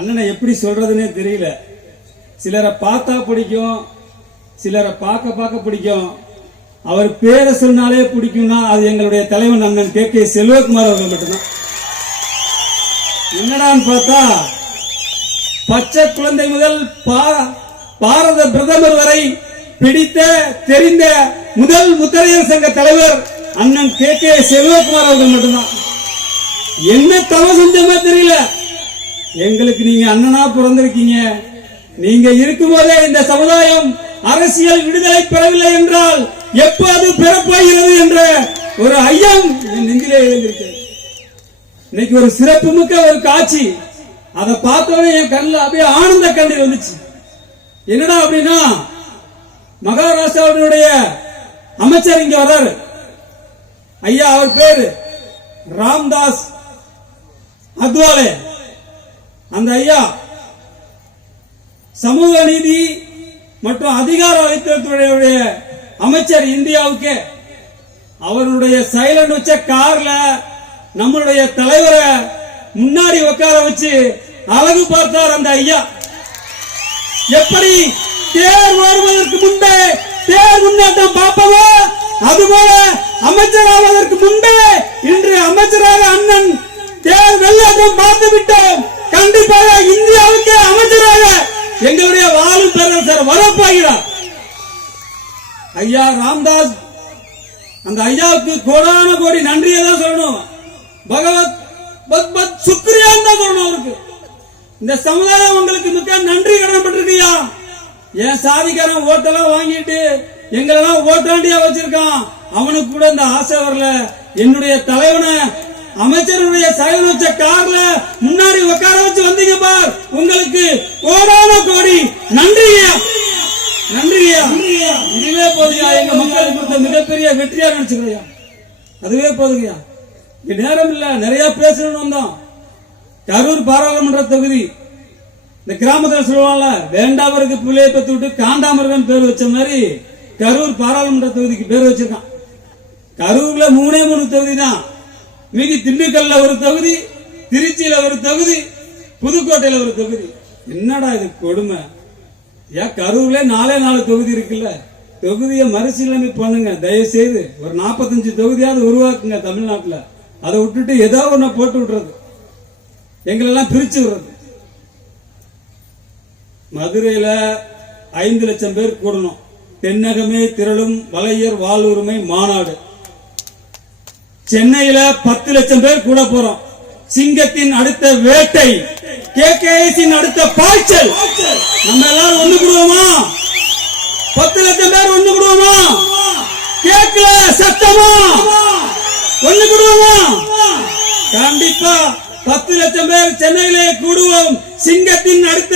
அண்ணனை எப்படி சொல்றதுன்னே தெரியல. சிலரை பார்த்தா பிடிக்கும், சிலரை பார்க்க பிடிக்கும். அவர் பேரை சொன்னாலே பிடிக்கும்னா அது எங்களுடைய தலைவன் அண்ணன் கே செல்வகுமார் அவர்கள் மட்டும்தான். என்னடான்னு பார்த்தா பச்சை குழந்தை முதல் பாரத பிரதமர் வரை பிடித்த தெரிந்த முதல் முத்தரையர் சங்க தலைவர் அண்ணன் கே செல்வகுமார் அவர்கள் மட்டும்தான். என்ன தவறு செஞ்சமே தெரியல. எங்களுக்கு நீங்க அண்ணனா பிறந்திருக்கீங்க. நீங்க இருக்கும்போதே இந்த சமுதாயம் அரசியல் விடுதலை பெறவில்லை என்றால் எப்போது பெறப்போகிறது என்ற ஒரு ஐயம் நெஞ்சிலே எழுந்திருக்கு. இன்னைக்கு ஒரு சிறப்பு மிக்க ஒரு காட்சி. அதை பார்த்தோன்னே என் கண்ணில் அப்படியே ஆனந்த கண்ணீர் வந்துச்சு. என்னடா அப்படின்னா, மகாராஷ்டிராவுடைய அமைச்சர் இங்க வர்றாரு. ஐயா, அவர் பேரு ராம்தாஸ் அத்வாலே. அந்த ஐயா சமூக நீதி மற்றும் அதிகார அளித்தலுடைய அமைச்சர் இந்தியாவுக்கு. அவருடைய சைலண்ட் வச்ச கார்ல நம்மளுடைய தலைவரை முன்னாடி உட்கார வச்சு அழகு பார்த்தார் அந்த ஐயா. எப்படி தேர் வருவதற்கு முன்பே தேர் முன்னேற்றம் பார்ப்பதோ அதுபோல அமைச்சராவதற்கு முன்பே இன்று அமைச்சராக அண்ணன் தேர் வெள்ளேற்றம் பார்த்து விட்டோம். கண்டிப்பாக இந்தியாவுக்கு அமைச்சராக எங்களுடைய வாழும் பேரரசர் வரப்போகிறார். ஐயா ராம்தாஸ், அந்த ஐயாவுக்கு கோடான கோடி நன்றியை தான் சொல்லணும். பகவத் பத் பத் சுக்ரியான்னு தான் சொல்லணும். அவருக்கு இந்த சமுதாயம் உங்களுக்கு மிக்க நன்றி கடன்பட்டிருக்கியா. என் சாதிக்காரன் ஓட்டெல்லாம் வாங்கிட்டு எங்களெல்லாம் ஓட்டாண்டியா வச்சிருக்கான். அவனுக்கு கூட இந்த ஆசை வரல. என்னுடைய தலைவனை அமைச்சருடைய சைலன் வச்ச கார்ல முன்னாடி உட்கார வச்சு வந்தீங்க பார். உங்களுக்கு கோடான கோடி நன்றியா, நன்றியா. இதுவே போதுயா. எங்க மக்களுக்கு கொடுத்த மிகப்பெரிய வெற்றியா நினைச்சுக்கிறியா. அதுவே போதுங்கய்யா. நேரம் இல்ல, நிறைய பேசணும்னு வந்தோம். கரூர் பாராளுமன்ற தொகுதி இந்த கிராமத்தில் சொல்லுவாங்கல்ல, வேண்டாமருக்கு பிள்ளையை பத்தி விட்டு காண்டாமருகன் பேர் வச்ச மாதிரி கரூர் பாராளுமன்ற தொகுதிக்கு பேர் வச்சிருக்கான். கரூர்ல 3 தொகுதி தான். மீதி திண்டுக்கல்ல ஒரு தொகுதி, திருச்சியில ஒரு தொகுதி, புதுக்கோட்டையில ஒரு தொகுதி. என்னடா இது கொடுமை. ஏன் கரூர்ல 4 தொகுதி இருக்குல்ல. தொகுதியை மறுசீலனை பண்ணுங்க தயவு செய்து. ஒரு 45 தொகுதியாவது உருவாக்குங்க தமிழ்நாட்டுல. அதை விட்டுட்டு ஏதோ ஒண்ணு போட்டு விடுறது, எங்களெல்லாம் பிரிச்சு விடுறது. மதுரையில 5 லட்சம் பேர் கூடணும். தென்னகமே திரளும் வலையர் வாழ்வுரிமை மாநாடு. சென்னையில 10 லட்சம் பேர் கூட போறோம். சிங்கத்தின் அடுத்த வேட்டை, கேகேஎஸின் அடுத்த பாய்ச்சல். நம்ம எல்லாரும் ஒண்ணு கூடுவோமா? 10 லட்சம் பேர் ஒண்ணு கூடுவோமா? கேட்கல சத்தமா? ஒண்ணு கூடுவோமா? கண்டிப்பா 10 லட்சம் பேர் சென்னையிலே கூடுவோம். சிங்கத்தின் அடுத்த